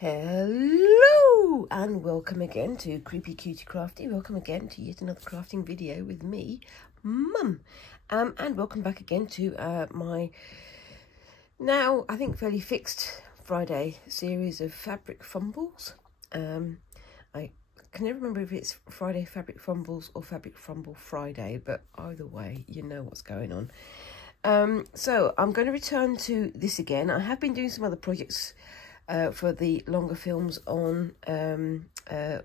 Hello and welcome again to Creepy Cutie Crafty. Welcome again to yet another crafting video with me, Mum. And welcome back again to my now I think fairly fixed Friday series of fabric fumbles. I can never remember if it's Friday fabric fumbles or fabric fumble Friday, but either way, you know what's going on. So I'm going to return to this again. I have been doing some other projects for the longer films on at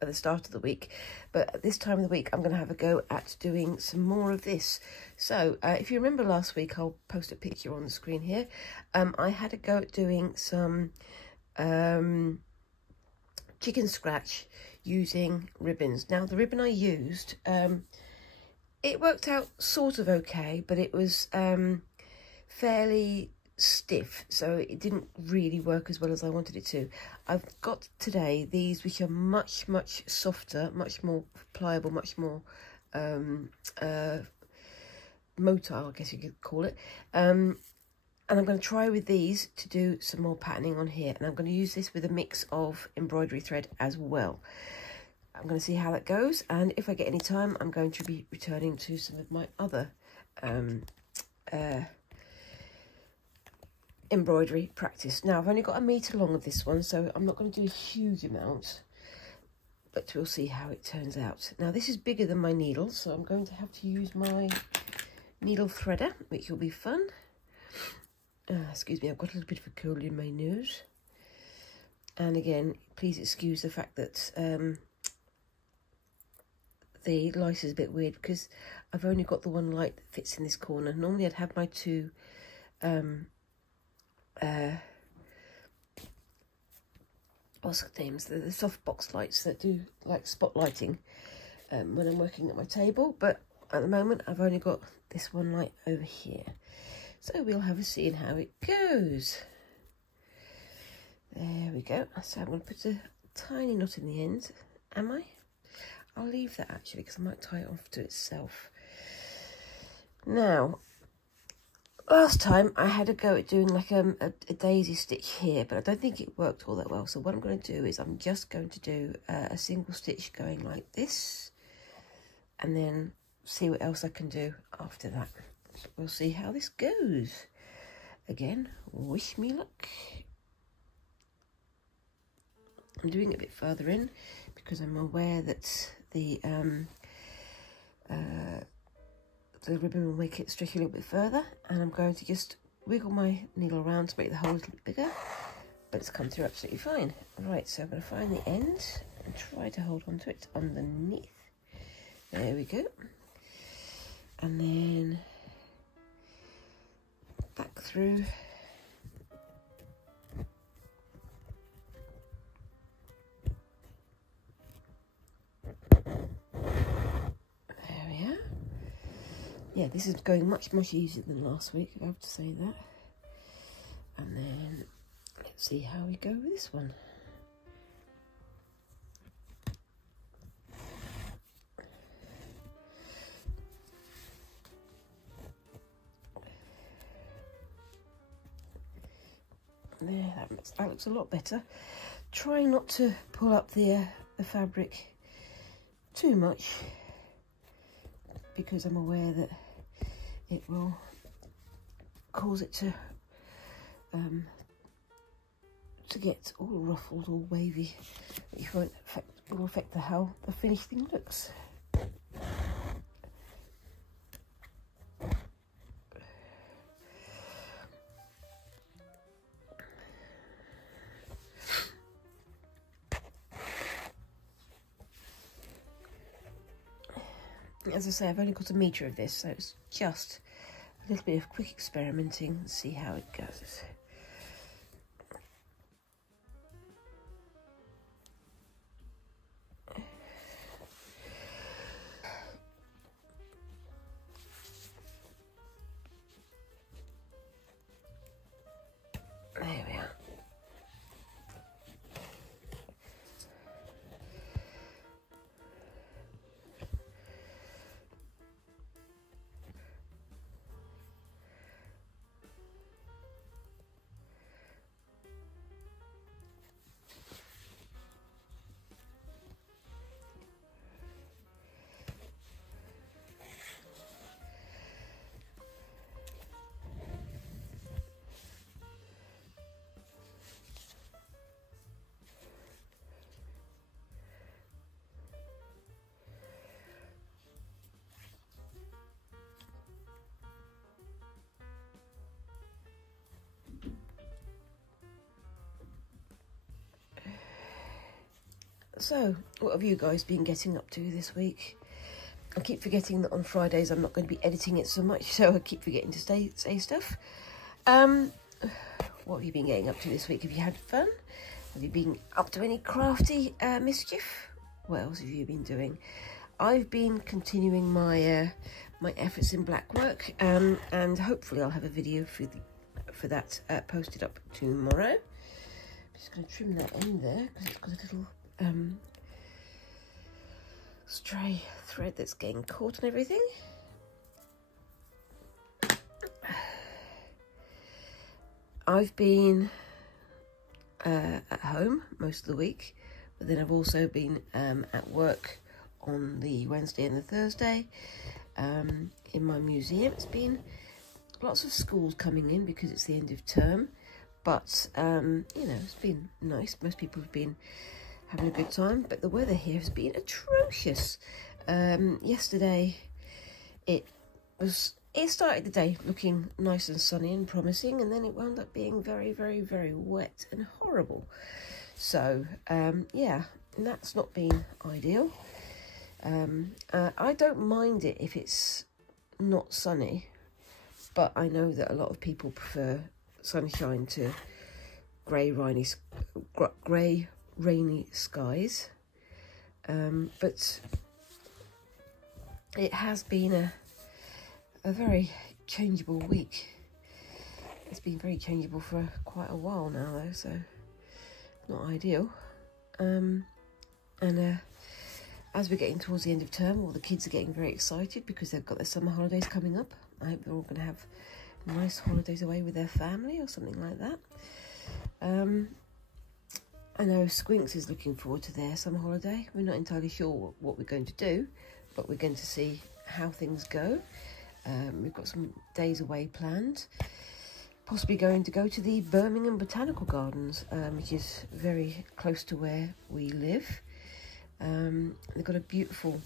the start of the week, but at this time of the week I'm going to have a go at doing some more of this. So if you remember last week, I'll post a picture on the screen here. I had a go at doing some chicken scratch using ribbons. Now the ribbon I used, it worked out sort of okay, but it was fairly stiff, so it didn't really work as well as I wanted it to. I've got today these which are much softer, much more pliable, much more motile, I guess you could call it, and I'm going to try with these to do some more patterning on here, and I'm going to use this with a mix of embroidery thread as well. I'm going to see how that goes, and if I get any time I'm going to be returning to some of my other embroidery practice. Now I've only got 1 metre long of this one, so I'm not going to do a huge amount, but we'll see how it turns out. Now this is bigger than my needle, so I'm going to have to use my needle threader, which will be fun. Excuse me, I've got a little bit of a cold in my nose, and again please excuse the fact that the light is a bit weird because I've only got the one light that fits in this corner. Normally I'd have my two what's the names, the soft box lights that do like spotlighting when I'm working at my table, but at the moment I've only got this one light over here, so we'll have a see in how it goes. There we go. So I'm going to put a tiny knot in the end. Am I? I'll leave that actually because I might tie it off to itself. Now last time I had a go at doing like a daisy stitch here, but I don't think it worked all that well. So what I'm going to do is I'm just going to do a single stitch going like this, and then see what else I can do after that. So we'll see how this goes. Again, wish me luck. I'm doing it a bit further in because I'm aware that the ribbon will make it stretch a little bit further, and I'm going to just wiggle my needle around to make the hole a little bit bigger, but it's come through absolutely fine. Right, so I'm going to find the end and try to hold on to it underneath. There we go. And then back through. Yeah, this is going much easier than last week, I have to say that. And then let's see how we go with this one. There, that looks a lot better. Try not to pull up the fabric too much, because I'm aware that it will cause it to get all ruffled, all wavy, which will affect how the finished thing looks. As I say, I've only got 1 metre of this, so it's just a little bit of quick experimenting and see how it goes. There we are. So, what have you guys been getting up to this week? I keep forgetting that on Fridays I'm not going to be editing it so much, so I keep forgetting to say stuff. What have you been getting up to this week? Have you had fun? Have you been up to any crafty mischief? What else have you been doing? I've been continuing my my efforts in black work, and hopefully I'll have a video for that posted up tomorrow. I'm just going to trim that end there because it's got a little stray thread that's getting caught and everything. I've been at home most of the week, but then I've also been at work on the Wednesday and the Thursday in my museum. It's been lots of schools coming in because it's the end of term, but you know, it's been nice. Most people have been having a good time, but the weather here has been atrocious. Yesterday it started the day looking nice and sunny and promising, and then it wound up being very, very, very wet and horrible. So yeah, that's not been ideal. I don't mind it if it's not sunny, but I know that a lot of people prefer sunshine to grey, rainy skies. But it has been a very changeable week. It's been very changeable for quite a while now, though, so not ideal. As we're getting towards the end of term, all the kids are getting very excited because they've got their summer holidays coming up. I hope they're all going to have nice holidays away with their family or something like that. I know Squinks is looking forward to their summer holiday. We're not entirely sure what we're going to do, but we're going to see how things go. We've got some days away planned. Possibly going to go to the Birmingham Botanical Gardens, which is very close to where we live. They've got a beautiful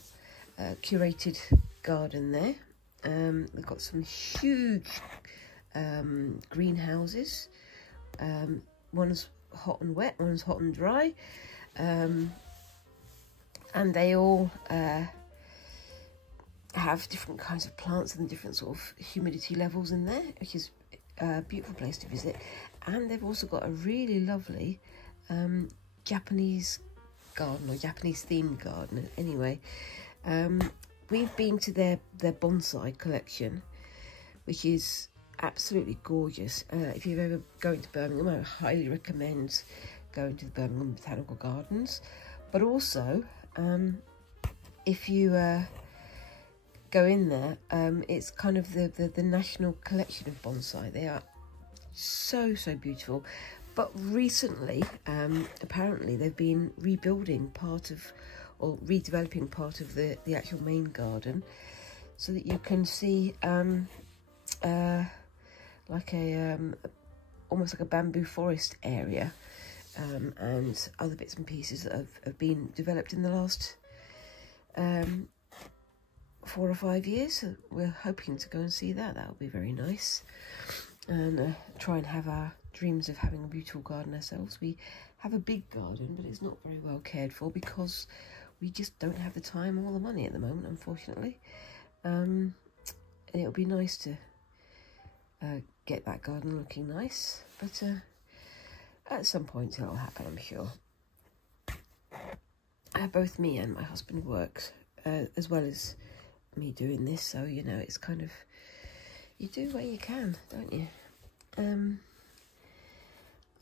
curated garden there. They've got some huge greenhouses. One's hot and wet, one's hot and dry, and they all have different kinds of plants and different sort of humidity levels in there, which is a beautiful place to visit. And they've also got a really lovely Japanese garden, or Japanese themed garden anyway. We've been to their bonsai collection, which is absolutely gorgeous. If you're ever going to Birmingham, I highly recommend going to the Birmingham Botanical Gardens. But also, if you go in there, it's kind of the national collection of bonsai. They are so beautiful. But recently, apparently, they've been rebuilding part of, or redeveloping part of the actual main garden, so that you can see like almost like a bamboo forest area, and other bits and pieces that have been developed in the last 4 or 5 years. So we're hoping to go and see that. That would be very nice, and try and have our dreams of having a beautiful garden ourselves. We have a big garden, but it's not very well cared for because we just don't have the time or the money at the moment, unfortunately. And it would be nice to get that garden looking nice, but at some point it'll happen, I'm sure. Both me and my husband works, as well as me doing this, so you know, it's kind of, you do what you can, don't you?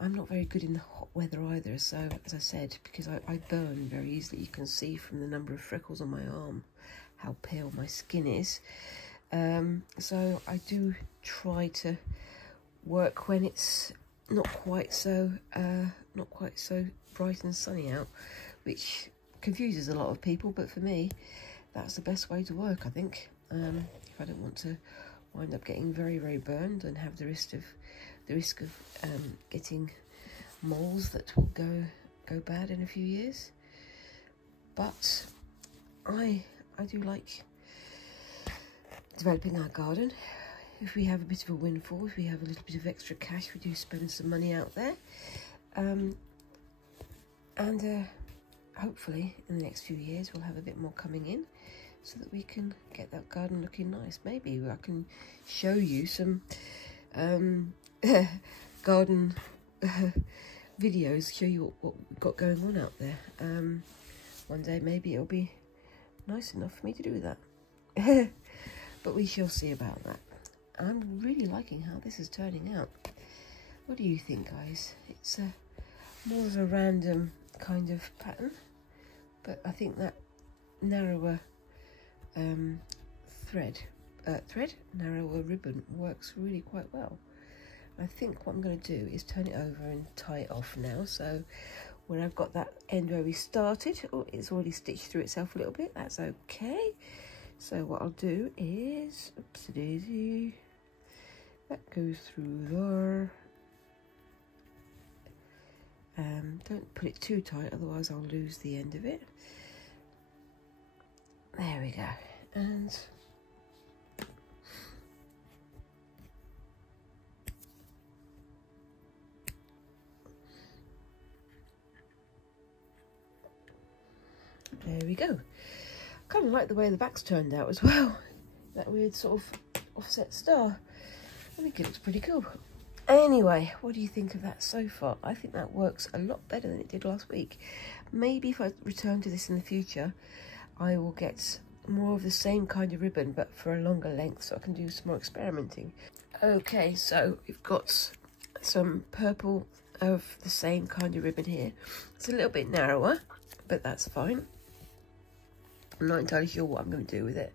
I'm not very good in the hot weather either, so as I said, because I burn very easily. You can see from the number of freckles on my arm how pale my skin is. So I do try to work when it's not quite so bright and sunny out, which confuses a lot of people, but for me that's the best way to work, I think. If I don't want to wind up getting very burned and have the risk of getting moles that will go bad in a few years. But I do like developing our garden. If we have a bit of a windfall, if we have a little bit of extra cash, we do spend some money out there. And hopefully in the next few years we'll have a bit more coming in, so that we can get that garden looking nice. Maybe I can show you some garden videos, show you what we've got going on out there. One day maybe it'll be nice enough for me to do that. But we shall see about that. I'm really liking how this is turning out. What do you think, guys? It's more of a random kind of pattern, but I think that narrower narrower ribbon works really quite well. I think what I'm going to do is turn it over and tie it off now. So when I've got that end where we started, oh, it's already stitched through itself a little bit. That's okay. So what I'll do is, oopsie daisy, that goes through there. Don't put it too tight, otherwise I'll lose the end of it. There we go. And there we go. I kind of like the way the back's turned out as well. That weird sort of offset star. I think it looks pretty cool. Anyway, what do you think of that so far? I think that works a lot better than it did last week. Maybe if I return to this in the future, I will get more of the same kind of ribbon, but for a longer length, so I can do some more experimenting. Okay, so we've got some purple of the same kind of ribbon here. It's a little bit narrower, but that's fine. I'm not entirely sure what I'm going to do with it,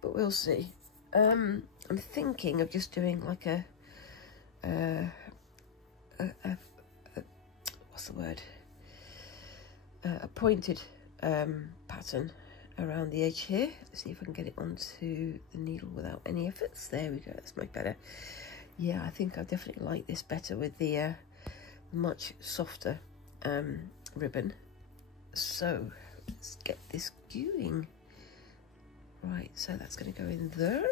but we'll see. I'm thinking of just doing like a what's the word? A pointed pattern around the edge here. Let's see if I can get it onto the needle without any efforts. There we go, that's much better. Yeah, I think I definitely like this better with the much softer ribbon. So let's get this going. Right, so that's going to go in there.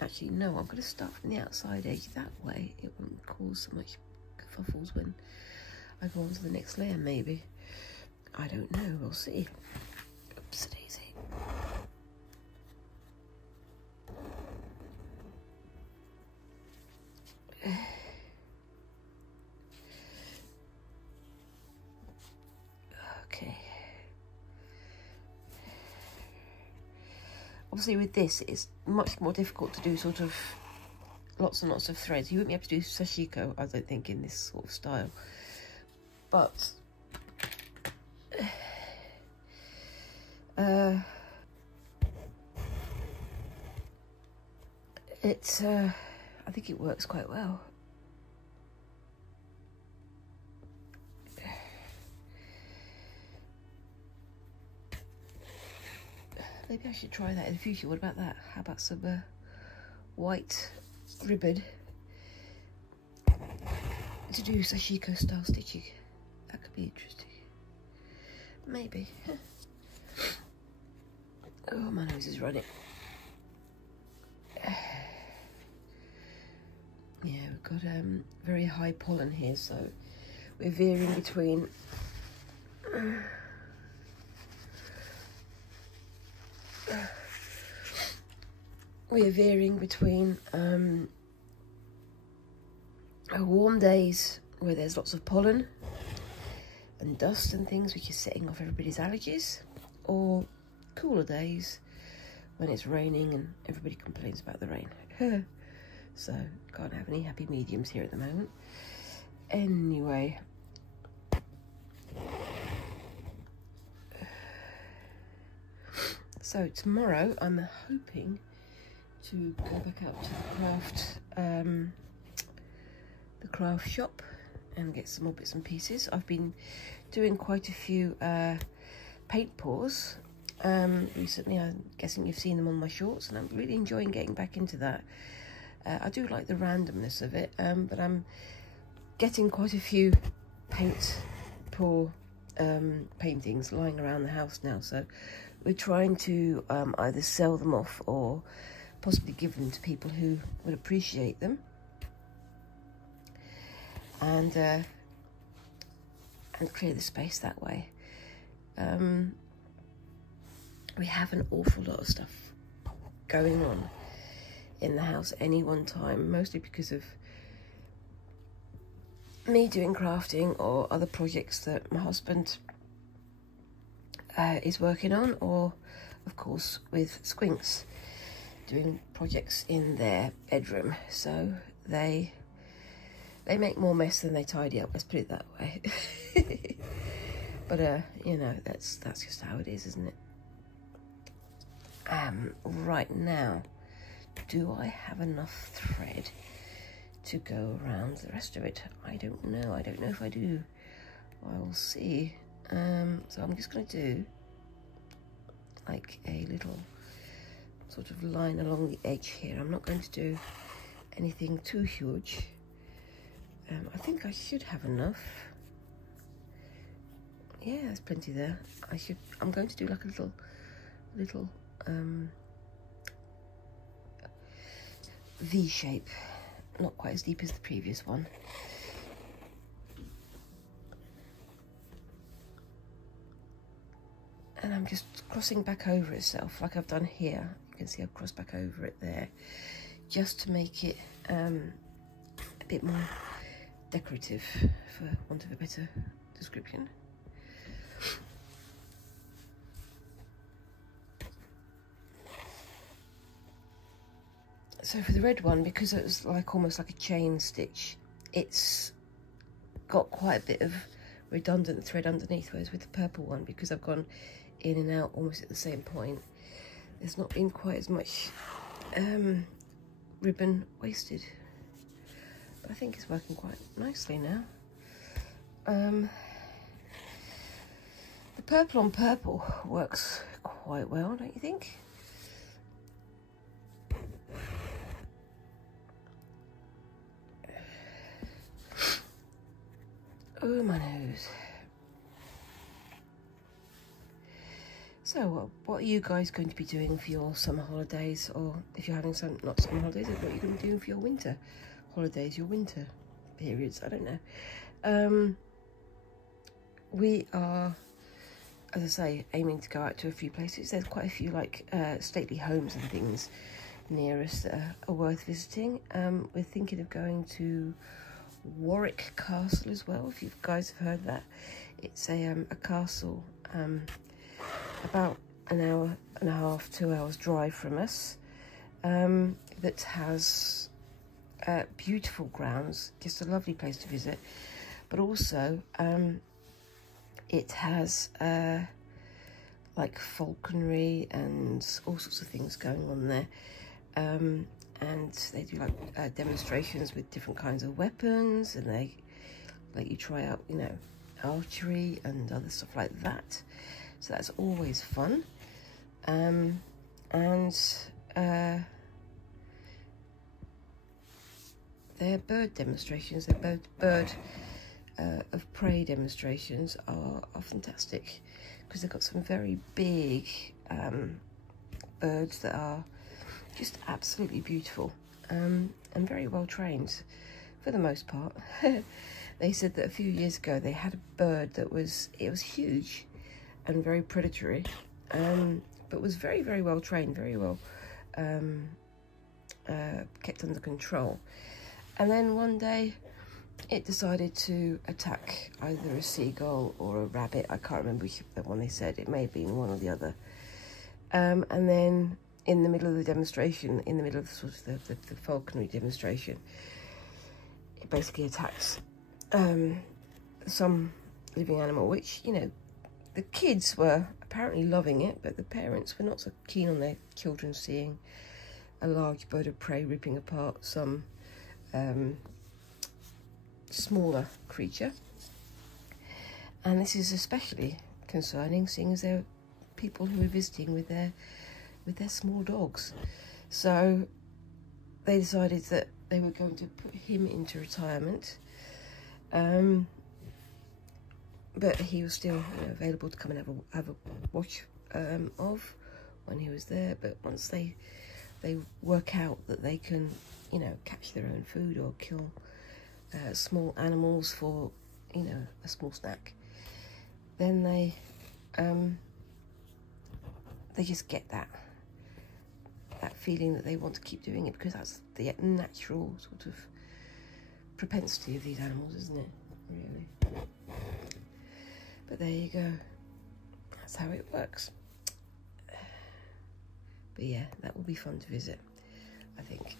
Actually, no, I'm going to start from the outside edge. That way it won't cause so much kerfuffles when I go on to the next layer, maybe. I don't know, we'll see. Oops, daisy. Okay. Obviously with this, it's much more difficult to do sort of lots and lots of threads. You wouldn't be able to do sashiko, I don't think, in this sort of style. But I think it works quite well. Maybe I should try that in the future. What about that? How about some white ribbon to do sashiko style stitching? That could be interesting. Maybe. Oh, my nose is running. Yeah, we've got very high pollen here, so we're veering between warm days where there's lots of pollen and dust and things which is setting off everybody's allergies, or cooler days when it's raining and everybody complains about the rain. So can't have any happy mediums here at the moment. Anyway, so tomorrow I'm hoping to go back out to the craft shop and get some more bits and pieces. I've been doing quite a few paint pours recently. I'm guessing you've seen them on my shorts, and I'm really enjoying getting back into that. I do like the randomness of it, but I'm getting quite a few paint pour paintings lying around the house now, so we're trying to either sell them off or possibly give them to people who would appreciate them. And and clear the space that way. We have an awful lot of stuff going on in the house at any one time, mostly because of me doing crafting or other projects that my husband is working on, or of course with Squinks doing projects in their bedroom. So they make more mess than they tidy up, let's put it that way. But you know, that's just how it is, isn't it? Right now, do I have enough thread to go around the rest of it? I don't know if I do. I will see. So I'm just going to do like a little sort of line along the edge here. I'm not going to do anything too huge. I think I should have enough. Yeah, there's plenty there. I'm going to do like a little V shape, not quite as deep as the previous one. And I'm just crossing back over itself like I've done here. You can see I've crossed back over it there, just to make it a bit more decorative, for want of a better description. So for the red one, because it was like almost like a chain stitch, it's got quite a bit of redundant thread underneath, whereas with the purple one, because I've gone in and out almost at the same point, there's not been quite as much ribbon wasted. But I think it's working quite nicely now. The purple on purple works quite well, don't you think? Oh, my nose. So, what are you guys going to be doing for your summer holidays? Or if you're having some, not summer holidays, what are you going to do for your winter holidays, your winter periods? I don't know. We are, as I say, aiming to go out to a few places. There's quite a few like stately homes and things near us that are worth visiting. We're thinking of going to Warwick Castle as well, if you guys have heard that. It's a castle about an hour and a half, 2 hours drive from us, that has beautiful grounds, just a lovely place to visit, but also it has like falconry and all sorts of things going on there. And they do like demonstrations with different kinds of weapons, and they let you try out, you know, archery and other stuff like that. So that's always fun. Their bird demonstrations, their bird of prey demonstrations are fantastic, because they've got some very big birds that are just absolutely beautiful, and very well trained for the most part. They said that a few years ago they had a bird that was huge and very predatory, but was very, very well trained, very well kept under control. And then one day it decided to attack either a seagull or a rabbit. I can't remember which one they said. It may have been one or the other. And then in the middle of the demonstration, in the middle of sort of the falconry demonstration, it basically attacks some living animal, which, you know, the kids were apparently loving it, but the parents were not so keen on their children seeing a large bird of prey ripping apart some smaller creature. And this is especially concerning, seeing as there are people who are visiting with their small dogs. So they decided that they were going to put him into retirement, but he was still, you know, available to come and have a watch of when he was there. But once they work out that they can, you know, catch their own food or kill small animals for, you know, a small snack, then they just get that feeling that they want to keep doing it, because that's the natural sort of propensity of these animals, isn't it? Really. But there you go. That's how it works. But yeah, that will be fun to visit, I think.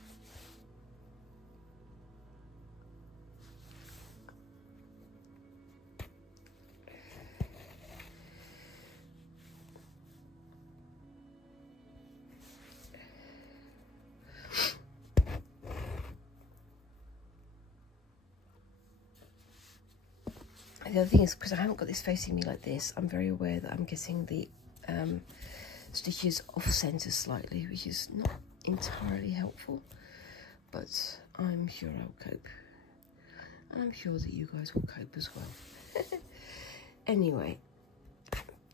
The other thing is, because I haven't got this facing me like this, I'm very aware that I'm getting the stitches off centre slightly, which is not entirely helpful, but I'm sure I'll cope. And I'm sure that you guys will cope as well. Anyway,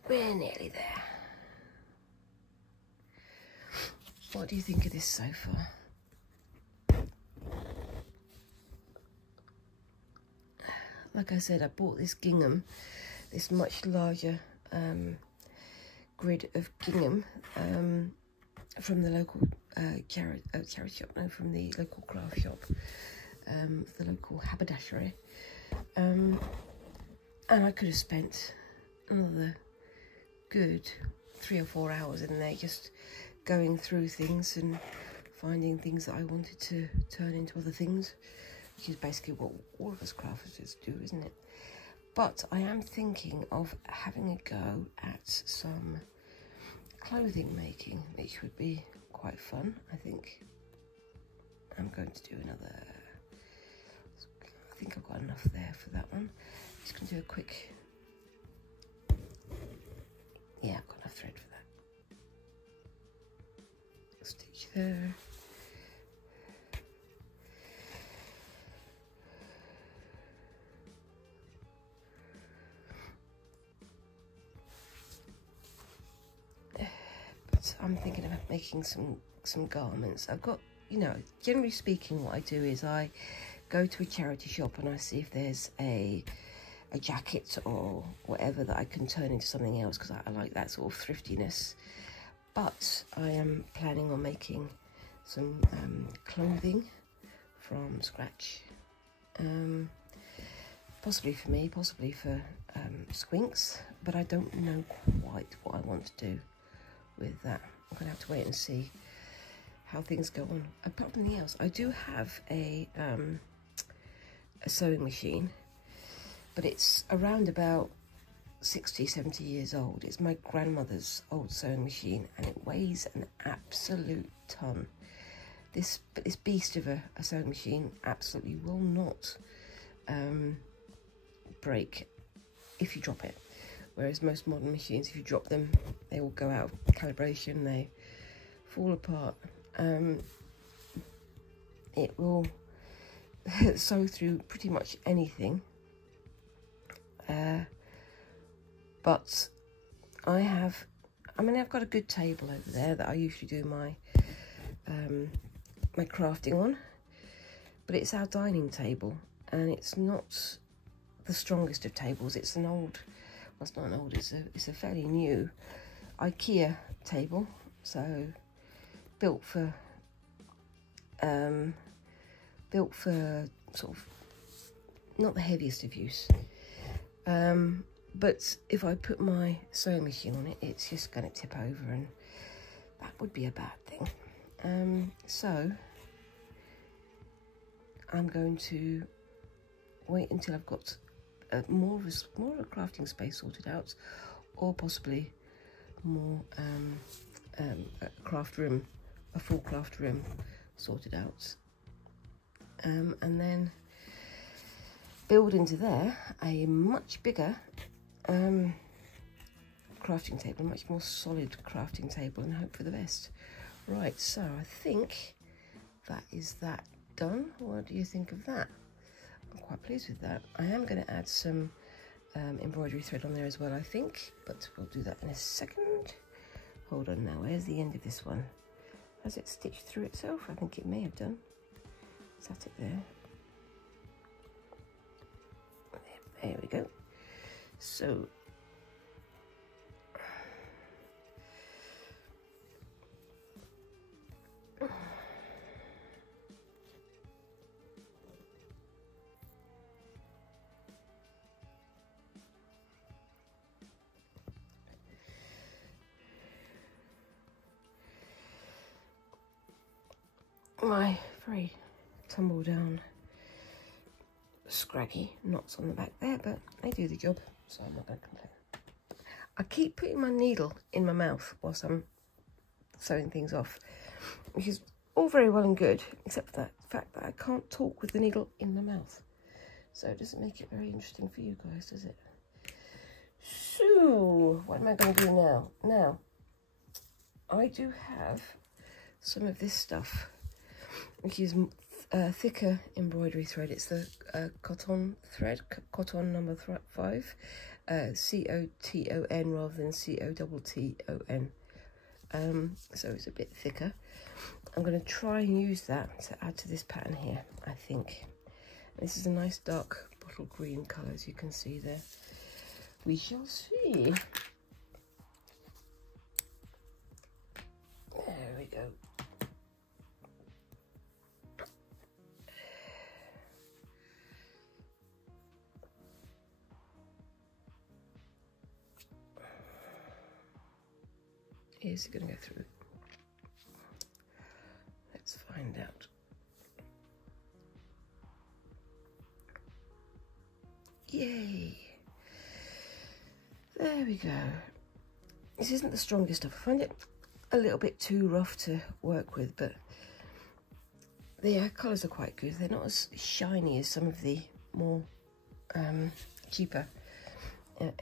we're nearly there. What do you think of this so far? Like I said, I bought this gingham, this much larger grid of gingham from the local charity shop, no, from the local craft shop, the local haberdashery. And I could have spent another good 3 or 4 hours in there just going through things and finding things that I wanted to turn into other things, which is basically what all of us crafters do, isn't it? But I am thinking of having a go at some clothing making, which would be quite fun, I think. I'm going to do another, I think I've got enough there for that one. Just going to do a quick, yeah, I've got enough thread for that. Stitch there. I'm thinking of making some garments. I've got, you know, generally speaking, what I do is I go to a charity shop and I see if there's a jacket or whatever that I can turn into something else, because I like that sort of thriftiness. But I am planning on making some clothing from scratch, possibly for me, possibly for Squinks, but I don't know quite what I want to do with that. I'm gonna have to wait and see how things go on. Apart from anything else, I do have a sewing machine, but it's around about 60-70 years old. It's my grandmother's old sewing machine, and it weighs an absolute ton. This beast of a sewing machine absolutely will not break if you drop it. Whereas most modern machines, if you drop them, they will go out of calibration, they fall apart. It will sew through pretty much anything. But I've got a good table over there that I usually do my my crafting on, but it's our dining table, and it's not the strongest of tables. It's an old, well, it's not an old, it's a fairly new IKEA table, so built for sort of not the heaviest of use. But if I put my sewing machine on it, it's just going to tip over, and that would be a bad thing. So I'm going to wait until I've got more of a crafting space sorted out, or possibly more a craft room, a full craft room sorted out, and then build into there a much bigger crafting table, a much more solid crafting table, and hope for the best. Right, so I think that is that done. What do you think of that? I'm quite pleased with that. I am going to add some embroidery thread on there as well, I think, but we'll do that in a second. Hold on now, where's the end of this one? Has it stitched through itself? I think it may have done. Is that it there? There we go. So my very tumble down scraggy knots on the back there, but they do the job, so I'm not going to complain. I keep putting my needle in my mouth whilst I'm sewing things off, which is all very well and good, except for the fact that I can't talk with the needle in my mouth. So it doesn't make it very interesting for you guys, does it? So, what am I going to do now? Now, I do have some of this stuff, which is thicker embroidery thread. It's the cotton thread, cotton number 5, C-O-T-O-N rather than C-O-T-T-O-N. So it's a bit thicker. I'm going to try and use that to add to this pattern here, I think. This is a nice dark bottle green colour, as you can see there. We shall see. There we go. Is it going to go through? Let's find out. Yay! There we go. This isn't the strongest stuff. I find it a little bit too rough to work with, but the colours are quite good. They're not as shiny as some of the more cheaper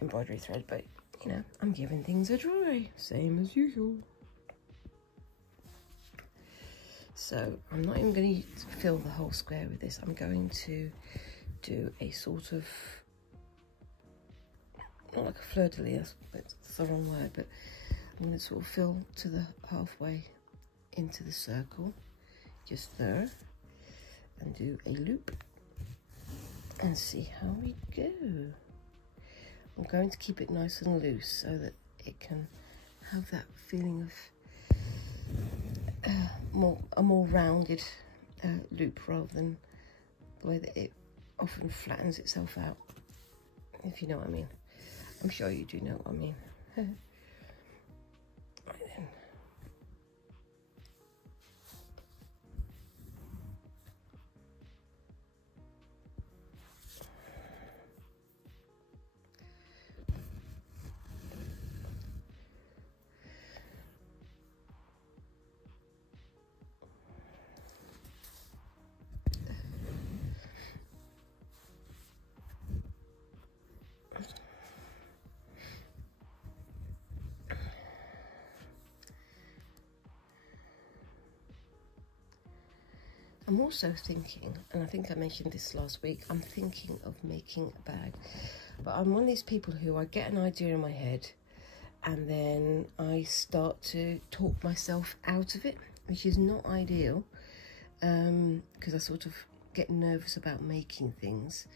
embroidery thread, but you know, I'm giving things a try, same as usual. So I'm not even going to fill the whole square with this. I'm going to do a sort of, not like a fleur-de-lis, that's the wrong word, but I'm going to sort of fill to the halfway into the circle, just there, and do a loop and see how we go. I'm going to keep it nice and loose so that it can have that feeling of a more rounded loop rather than the way that it often flattens itself out, if you know what I mean. I'm sure you do know what I mean. Right then. I'm also thinking, and I think I mentioned this last week, I'm thinking of making a bag. But I'm one of these people who I get an idea in my head and then I start to talk myself out of it, which is not ideal, because I sort of get nervous about making things.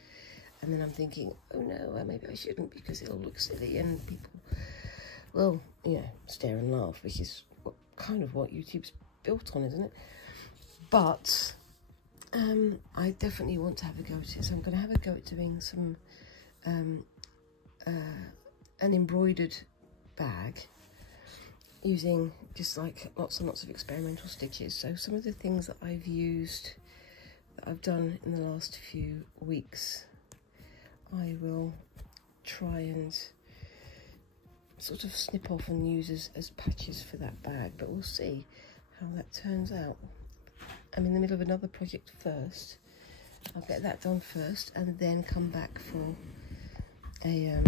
And then I'm thinking, oh no, maybe I shouldn't because it'll look silly and people will, you know, stare and laugh, which is kind of what YouTube's built on, isn't it? But I definitely want to have a go at it, so I'm going to have a go at doing some an embroidered bag using just like lots and lots of experimental stitches. So some of the things that I've used, that I've done in the last few weeks, I will try and sort of snip off and use as patches for that bag, but we'll see how that turns out. I'm in the middle of another project first. I'll get that done first and then come back for a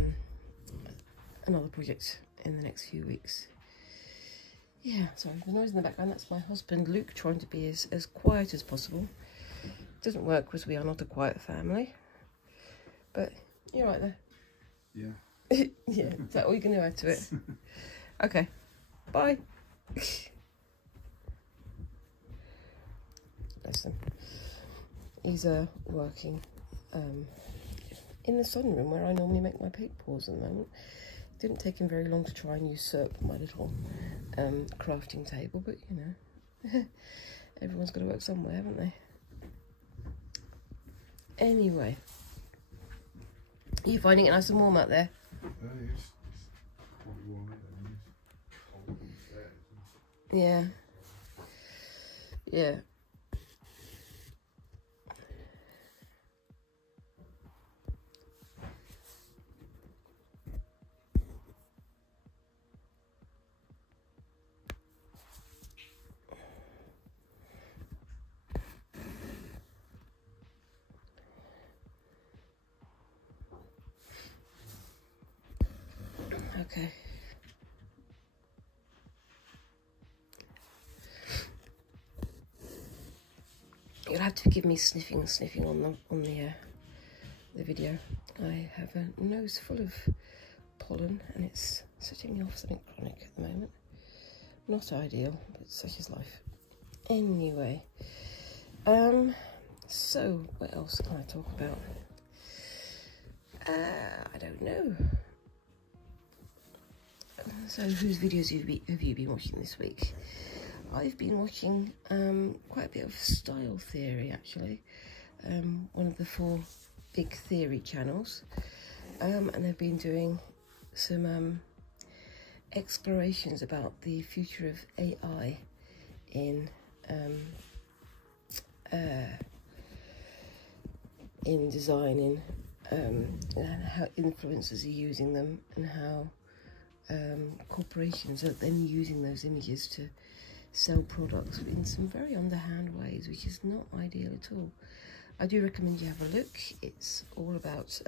another project in the next few weeks. Yeah, sorry, the noise in the background, that's my husband Luke trying to be as quiet as possible. It doesn't work because we are not a quiet family. But you're right there. Yeah. Yeah, is that all you can do add to it? Okay, bye. Listen, he's working in the sunroom where I normally make my paint pours at the moment. It didn't take him very long to try and usurp my little crafting table, but you know, everyone's got to work somewhere, haven't they? Anyway, are you finding it nice and warm out there? It's probably warm, Yeah. Yeah. Okay. You'll have to give me sniffing on the video. I have a nose full of pollen and it's setting me off something chronic at the moment. Not ideal, but such is life. Anyway, so what else can I talk about? I don't know. So whose videos have you been watching this week? I've been watching quite a bit of style theory, actually. One of the 4 big theory channels, and they've been doing some explorations about the future of AI in designing, and how influencers are using them, and how corporations are then using those images to sell products in some very underhand ways, which is not ideal at all. I do recommend you have a look. It's all about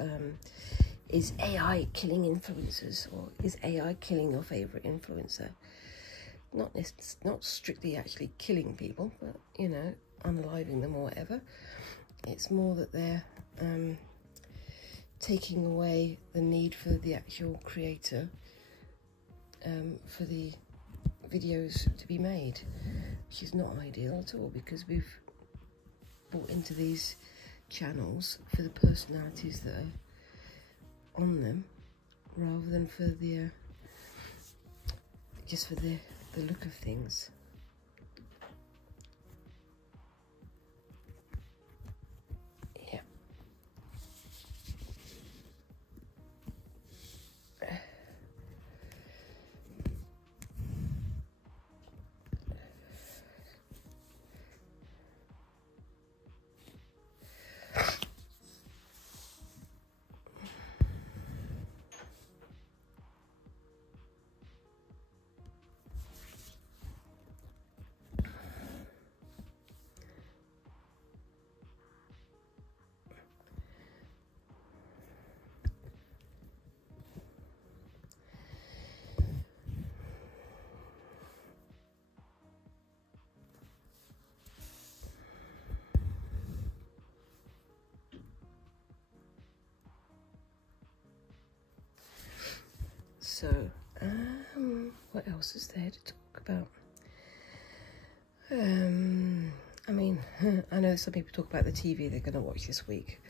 is AI killing influencers, or is AI killing your favourite influencer? Not strictly actually killing people, but you know, unaliving them or whatever. It's more that they're taking away the need for the actual creator for the videos to be made, which is not ideal at all, because we've bought into these channels for the personalities that are on them, rather than for the just for the look of things. Yeah. So, what else is there to talk about? I mean, I know some people talk about the TV they're going to watch this week.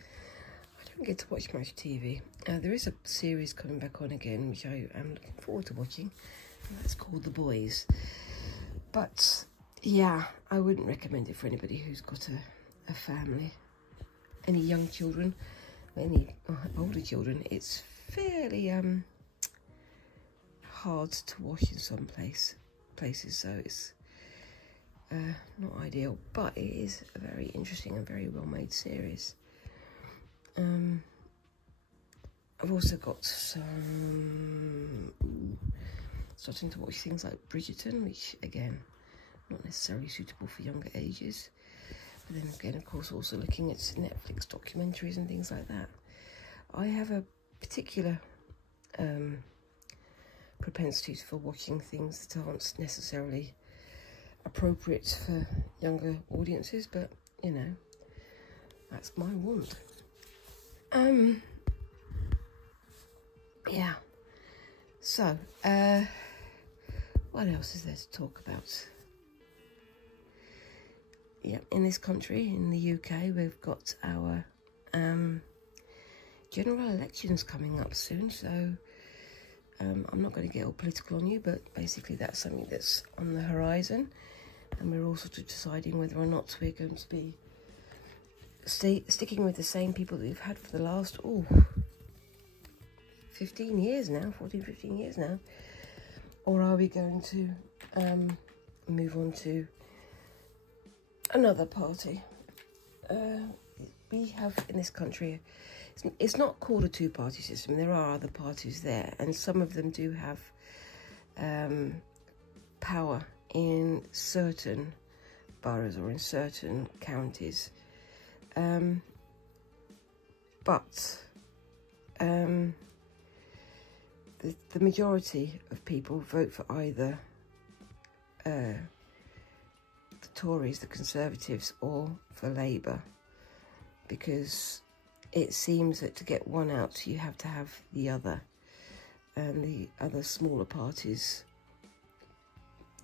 I don't get to watch much TV. There is a series coming back on again, which I am looking forward to watching, and that's called The Boys. But, yeah, I wouldn't recommend it for anybody who's got a family. Any young children, any older children. It's fairly, hard to watch in some places, so it's not ideal, but it is a very interesting and very well made series. I've also got some starting to watch things like Bridgerton, which again not necessarily suitable for younger ages, but then again, of course, also looking at Netflix documentaries and things like that. I have a particular propensities for watching things that aren't necessarily appropriate for younger audiences, but you know, that's my want. Yeah, so what else is there to talk about? Yeah, in this country, in the UK, we've got our general elections coming up soon, so I'm not going to get all political on you, but basically that's something that's on the horizon, and we're all sort of deciding whether or not we're going to be sticking with the same people that we've had for the last 15 years now, 15 years now, or are we going to move on to another party? We have in this country, it's not called a two-party system. There are other parties there, and some of them do have power in certain boroughs or in certain counties. But the majority of people vote for either the Tories, the Conservatives, or for Labour, because it seems that to get one out you have to have the other, and the other smaller parties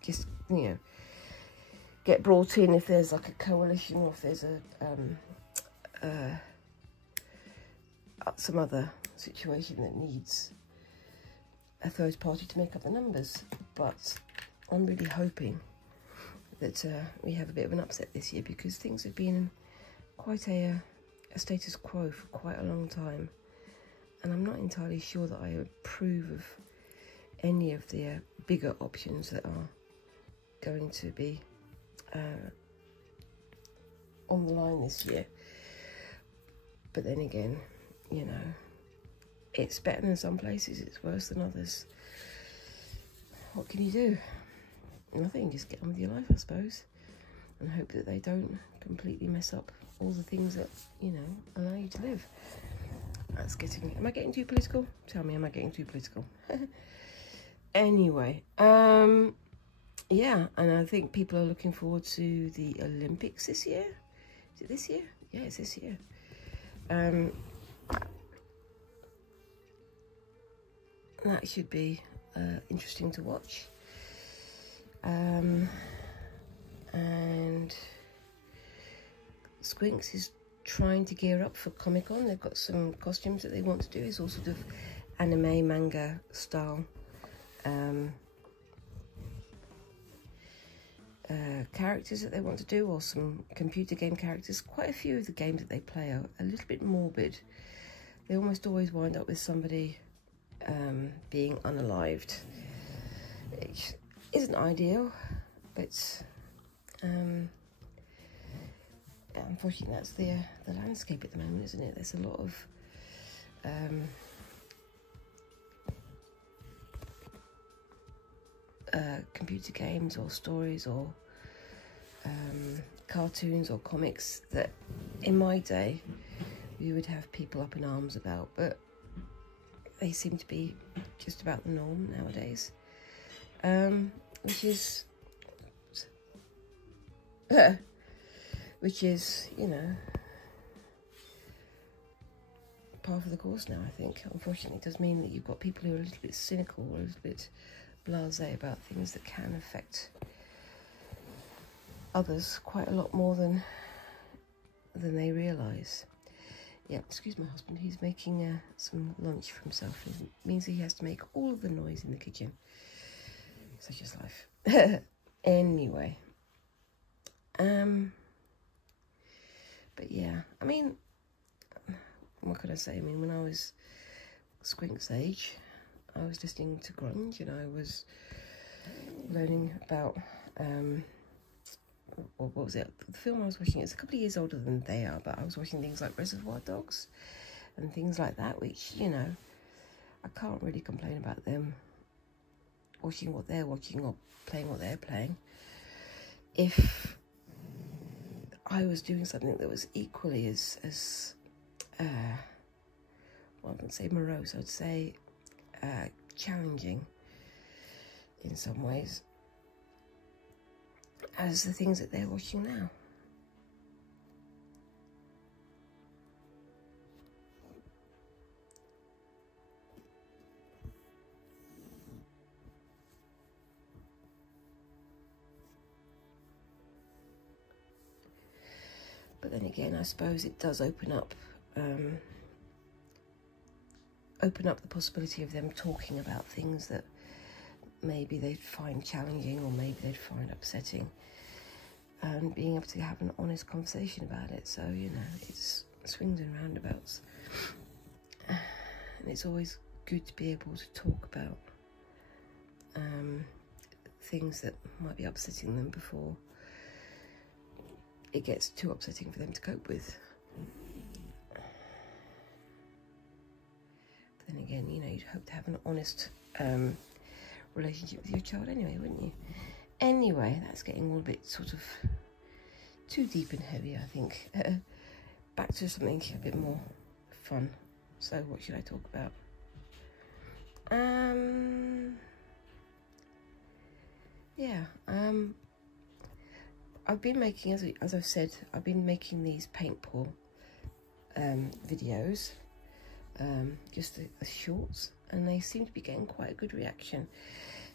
just, you know, get brought in if there's like a coalition, or if there's some other situation that needs a third party to make up the numbers. But I'm really hoping that we have a bit of an upset this year, because things have been in quite a status quo for quite a long time, and I'm not entirely sure that I approve of any of the bigger options that are going to be on the line this year. But then again, you know, it's better than some places, it's worse than others. What can you do? Nothing, just get on with your life, I suppose, and hope that they don't completely mess up all the things that, you know, allow you to live. That's getting... Am I getting too political? Tell me, am I getting too political? Anyway, yeah, and I think people are looking forward to the Olympics this year. Is it this year? Yeah, it's this year. That should be interesting to watch. And Squinks is trying to gear up for Comic-Con. They've got some costumes that they want to do. It's all sort of anime, manga style characters that they want to do, or some computer game characters. Quite a few of the games that they play are a little bit morbid. They almost always wind up with somebody being unalived, which isn't ideal, but unfortunately that's the landscape at the moment, isn't it? There's a lot of computer games or stories or cartoons or comics that in my day we would have people up in arms about, but they seem to be just about the norm nowadays, which is, you know, par for the course now, I think. Unfortunately, it does mean that you've got people who are a little bit cynical or a little bit blasé about things that can affect others quite a lot more than they realise. Yeah, excuse my husband, he's making some lunch for himself. It means he has to make all of the noise in the kitchen. Such is life. Anyway. But yeah, I mean, what could I say? I mean, when I was Squink's age, I was listening to grunge, and I was learning about, what was it? The film I was watching, it's a couple of years older than they are, but I was watching things like Reservoir Dogs and things like that, which, you know, I can't really complain about them watching what they're watching or playing what they're playing. If I was doing something that was equally as well, I wouldn't say morose, I'd say challenging in some ways as the things that they're watching now. But then again, I suppose it does open up the possibility of them talking about things that maybe they'd find challenging or maybe they'd find upsetting, and being able to have an honest conversation about it. So, you know, it's swings and roundabouts, and it's always good to be able to talk about things that might be upsetting them before it gets too upsetting for them to cope with. But then again, you know, you'd hope to have an honest relationship with your child anyway, wouldn't you? Anyway, that's getting all a bit sort of too deep and heavy, I think. Back to something a bit more fun. So what should I talk about? Yeah, I've been making, as I've said, I've been making these paint pour videos, just as shorts, and they seem to be getting quite a good reaction.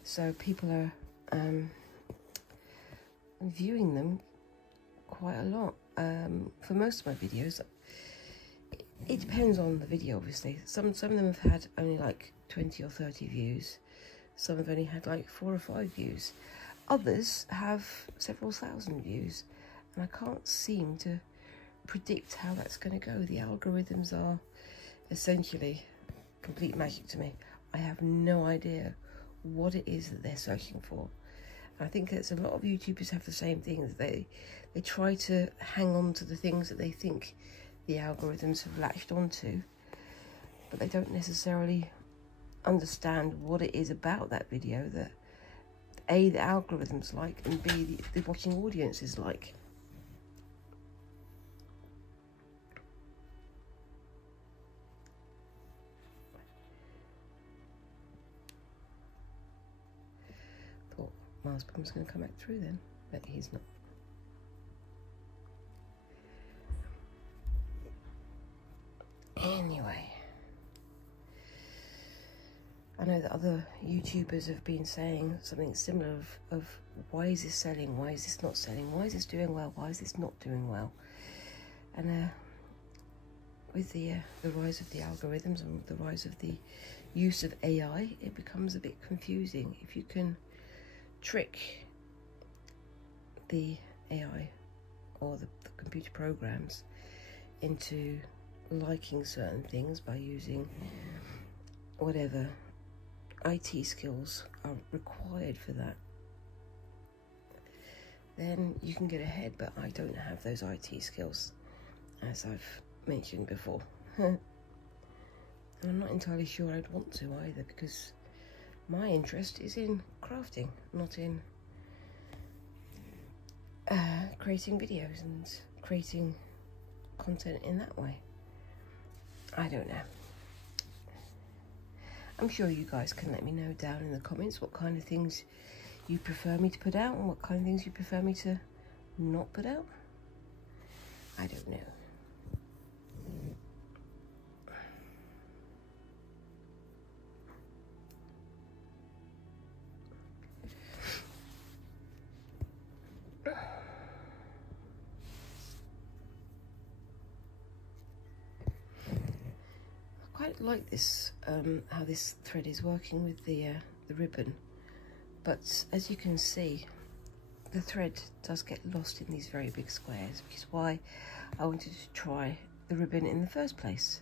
So people are viewing them quite a lot. For most of my videos, it depends on the video, obviously. Some of them have had only like 20 or 30 views. Some have only had like 4 or 5 views. Others have several thousand views, and I can't seem to predict how that's going to go. The algorithms are essentially complete magic to me. I have no idea what it is that they're searching for. I think that a lot of YouTubers have the same thing. They try to hang on to the things that they think the algorithms have latched onto, but they don't necessarily understand what it is about that video that A, the algorithms like, and B, the watching audience is like. Thought Miles was going to come back through then, but he's not. Anyway, I know that other YouTubers have been saying something similar of why is this selling, why is this not selling, why is this doing well, why is this not doing well. And with the rise of the algorithms and the rise of the use of AI, it becomes a bit confusing. If you can trick the AI or the computer programs into liking certain things by using whatever IT skills are required for that, then you can get ahead. But I don't have those IT skills, as I've mentioned before. And I'm not entirely sure I'd want to either, because my interest is in crafting, not in creating videos and creating content in that way. I don't know. I'm sure you guys can let me know down in the comments what kind of things you prefer me to put out and what kind of things you prefer me to not put out. I don't know. I quite like this, how this thread is working with the ribbon, but as you can see, the thread does get lost in these very big squares, which is why I wanted to try the ribbon in the first place.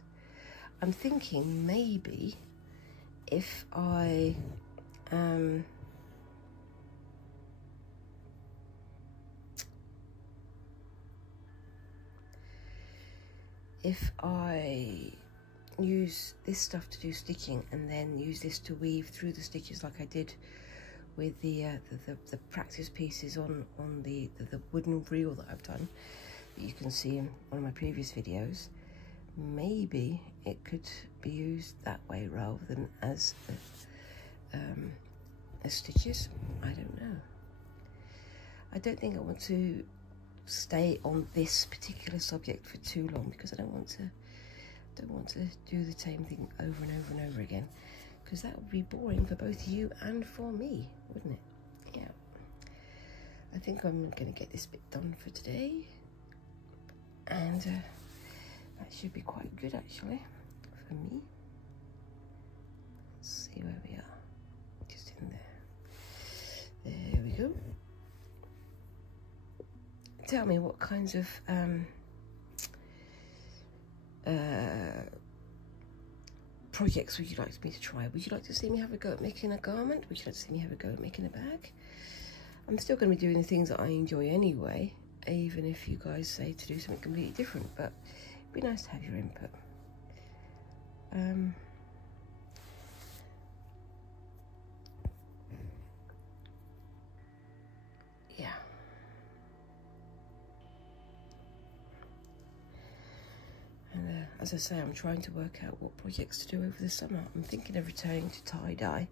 I'm thinking maybe if I use this stuff to do stitching and then use this to weave through the stitches like I did with the practice pieces on the wooden reel that I've done, that you can see in one of my previous videos, maybe it could be used that way rather than as stitches. I don't know. I don't think I want to stay on this particular subject for too long, because I don't want to do the same thing over and over and over again, because that would be boring for both you and for me, wouldn't it? Yeah. I think I'm going to get this bit done for today, and that should be quite good actually for me. Let's see where we are. Just in there. There we go. Tell me what kinds of projects would you like me to try? Would you like to see me have a go at making a garment? Would you like to see me have a go at making a bag? I'm still going to be doing the things that I enjoy anyway, even if you guys say to do something completely different, but it'd be nice to have your input. Yeah. And as I say, I'm trying to work out what projects to do over the summer. I'm thinking of returning to tie-dye.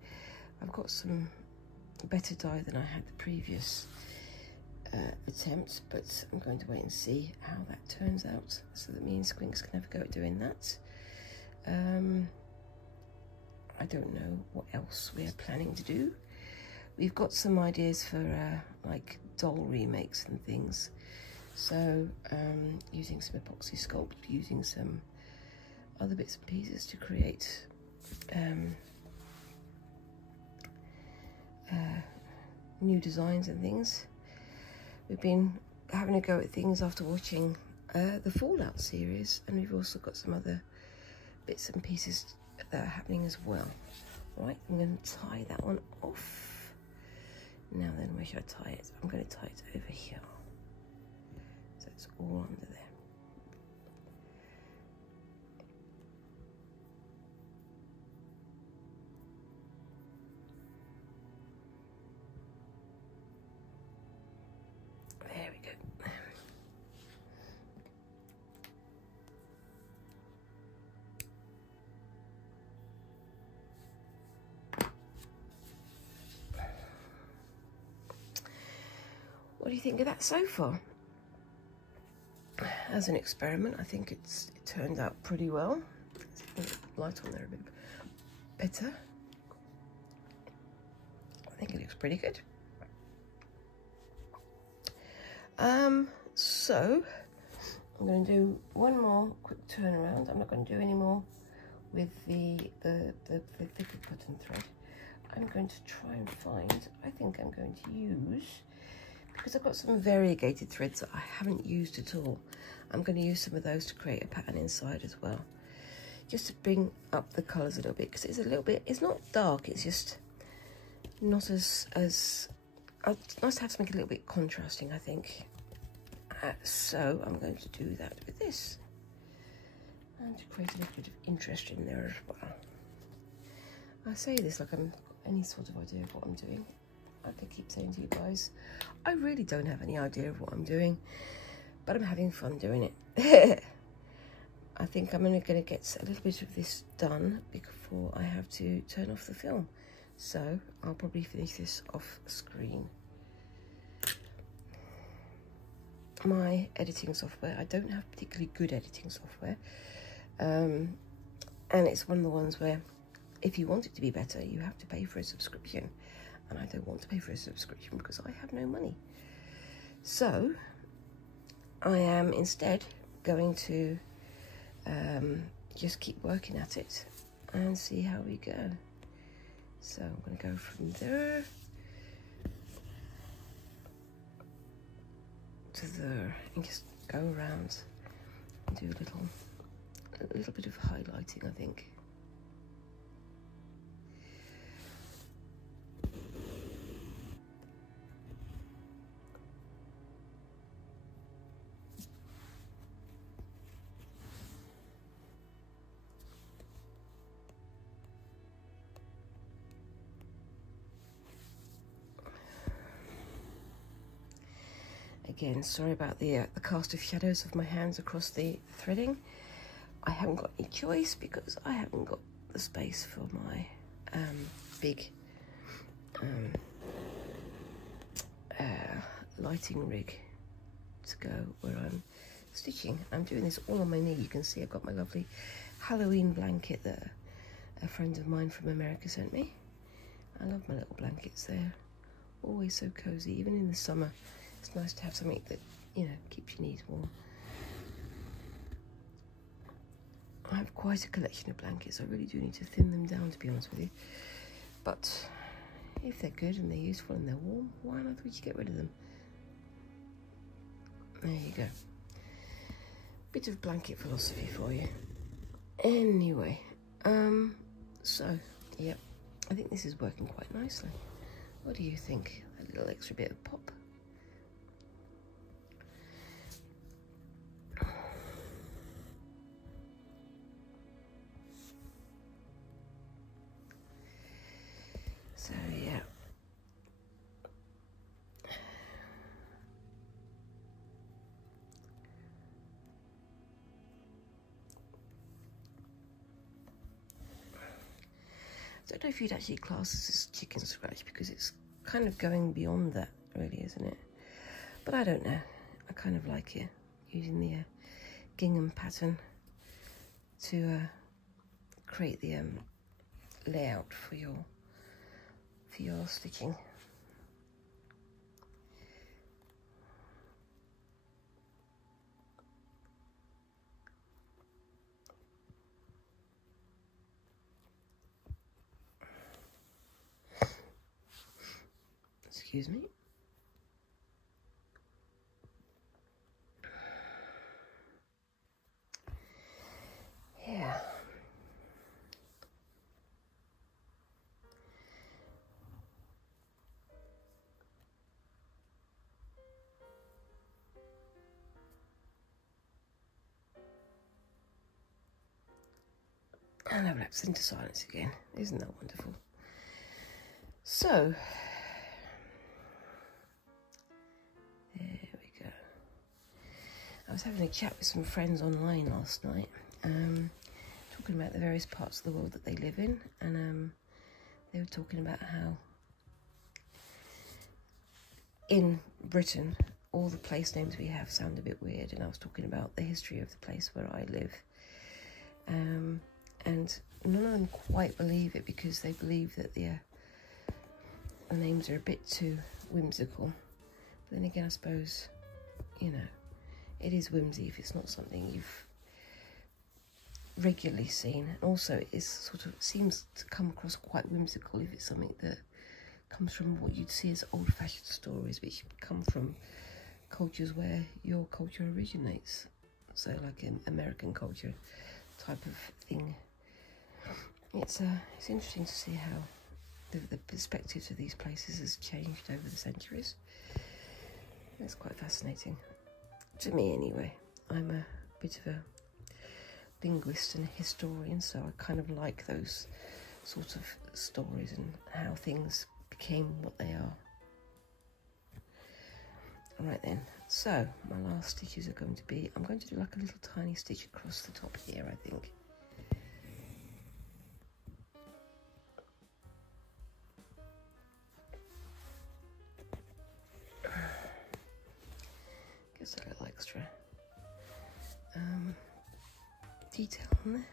I've got some better dye than I had the previous attempts, but I'm going to wait and see how that turns out so that me and Squinks can have a go at doing that. I don't know what else we're planning to do. We've got some ideas for like doll remakes and things. So using some epoxy sculpt, using some other bits and pieces to create new designs and things. We've been having a go at things after watching the Fallout series, and we've also got some other bits and pieces that are happening as well. Right, I'm going to tie that one off. Now then, where should I tie it? I'm going to tie it over here. So it's all under there. There we go. What do you think of that so far? As an experiment, I think it turned out pretty well. Let's put the light on there a bit better. I think it looks pretty good. So I'm going to do one more quick turnaround. I'm not going to do any more with the thicker cotton thread. I'm going to try and find, I think I'm going to use, because I've got some variegated threads that I haven't used at all, I'm going to use some of those to create a pattern inside as well, just to bring up the colours a little bit, because it's a little bit, it's not dark, it's just not as it's nice to have something a little bit contrasting, I think. So I'm going to do that with this, and to create a little bit of interest in there as well. I say this like I'm any sort of idea of what I'm doing. Like I keep saying to you guys, I really don't have any idea of what I'm doing, but I'm having fun doing it. I think I'm only going to get a little bit of this done before I have to turn off the film. So I'll probably finish this off screen. My editing software, I don't have particularly good editing software. And it's one of the ones where if you want it to be better, you have to pay for a subscription. And I don't want to pay for a subscription because I have no money. So I am instead going to just keep working at it and see how we go. So I'm going to go from there to there and just go around and do a little bit of highlighting, I think. Again, sorry about the cast of shadows of my hands across the threading. I haven't got any choice because I haven't got the space for my big lighting rig to go where I'm stitching. I'm doing this all on my knee. You can see I've got my lovely Halloween blanket that a friend of mine from America sent me. I love my little blankets. They're always so cozy, even in the summer. It's nice to have something that, you know, keeps your knees warm. I have quite a collection of blankets. I really do need to thin them down, to be honest with you. But if they're good and they're useful and they're warm, why not would you get rid of them? There you go. Bit of blanket philosophy for you. Anyway, so, yeah, I think this is working quite nicely. What do you think? A little extra bit of pop. So yeah, don't know if you'd actually class this as chicken scratch, because it's kind of going beyond that, really, isn't it? But I don't know. I kind of like it, using the gingham pattern to create the layout for your stitching. Excuse me. Yeah. And I've lapsed into silence again. Isn't that wonderful? So, there we go. I was having a chat with some friends online last night, talking about the various parts of the world that they live in, and they were talking about how in Britain all the place names we have sound a bit weird, and I was talking about the history of the place where I live, and none of them quite believe it, because they believe that the names are a bit too whimsical. But then again, I suppose, you know, it is whimsy if it's not something you've regularly seen. And also it is sort of, seems to come across quite whimsical if it's something that comes from what you'd see as old-fashioned stories, which come from cultures where your culture originates. So like an American culture type of thing. It's interesting to see how the perspective of these places has changed over the centuries. It's quite fascinating. To me, anyway. I'm a bit of a linguist and a historian, so I kind of like those sort of stories and how things became what they are. Alright then, so my last stitches are going to be, I'm going to do like a little tiny stitch across the top here, I think. Gives a little extra detail on there.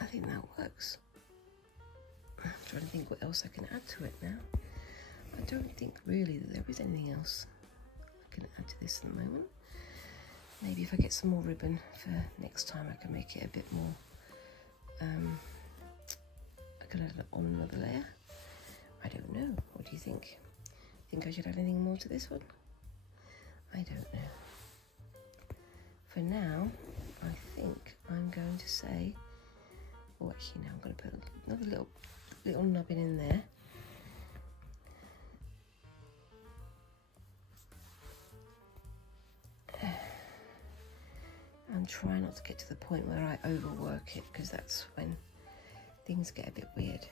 I think that works. I'm trying to think what else I can add to it now. I don't think really that there is anything else I can add to this at the moment. Maybe if I get some more ribbon for next time, I can make it a bit more, I can add it on another layer. I don't know. What do you think? Think I should add anything more to this one? I don't know. For now, I think I'm going to say, oh actually now I'm going to put another little nubbin in there. I'm trying not to get to the point where I overwork it, because that's when things get a bit weird.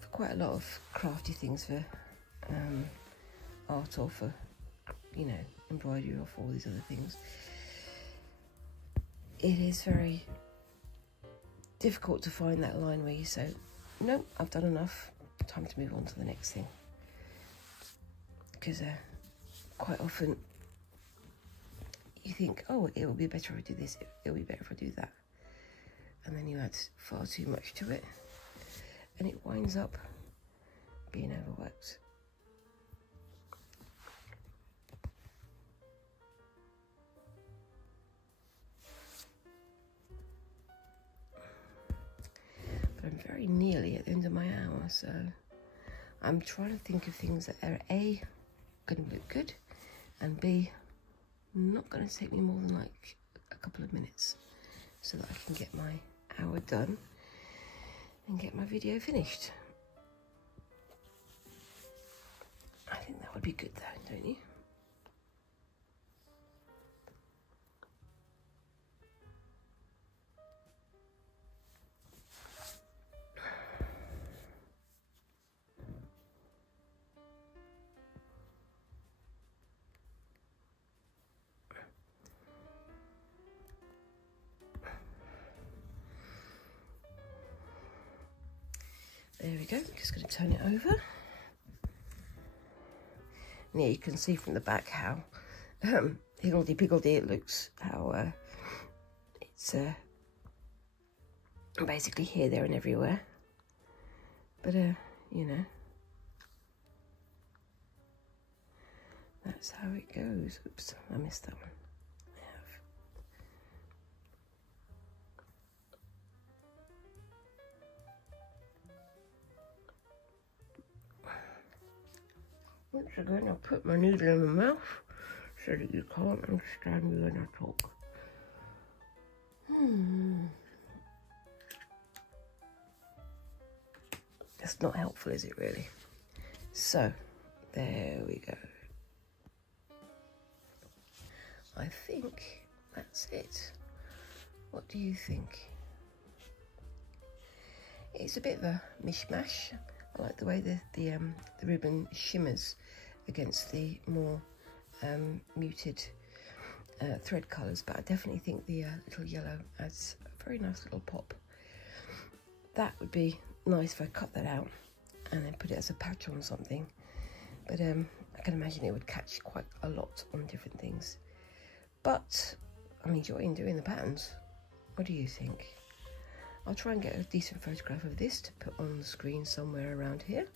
For quite a lot of crafty things, for art or for, you know, embroidery or for all these other things, it is very difficult to find that line where you say, nope, I've done enough, time to move on to the next thing. Because quite often you think, oh, it will be better if I do this, it'll be better if I do that. And then you add far too much to it, and it winds up being overworked. But I'm very nearly at the end of my hour, so I'm trying to think of things that are A, going to look good, and B, not going to take me more than like a couple of minutes, so that I can get my hour done and get my video finished. I think that would be good though, don't you? go. Just going to turn it over. And yeah, you can see from the back how higgledy-piggledy it looks. How it's basically here, there and everywhere. But, you know, that's how it goes. Oops, I missed that one. Once again, I'll put my needle in my mouth so that you can't understand me when I talk. That's not helpful, is it really? So, there we go. I think that's it. What do you think? It's a bit of a mishmash. I like the way the ribbon shimmers against the more muted thread colours, but I definitely think the little yellow adds a very nice little pop. That would be nice if I cut that out and then put it as a patch on something, but I can imagine it would catch quite a lot on different things. But I'm enjoying doing the patterns. What do you think? I'll try and get a decent photograph of this to put on the screen somewhere around here.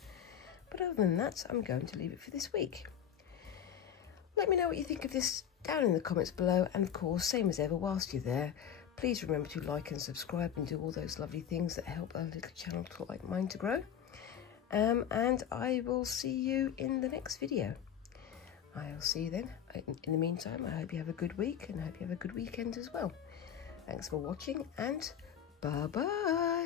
But other than that, I'm going to leave it for this week. Let me know what you think of this down in the comments below. And of course, same as ever, whilst you're there, please remember to like and subscribe and do all those lovely things that help a little channel like mine to grow. And I will see you in the next video. I'll see you then. In the meantime, I hope you have a good week and I hope you have a good weekend as well. Thanks for watching and bye-bye.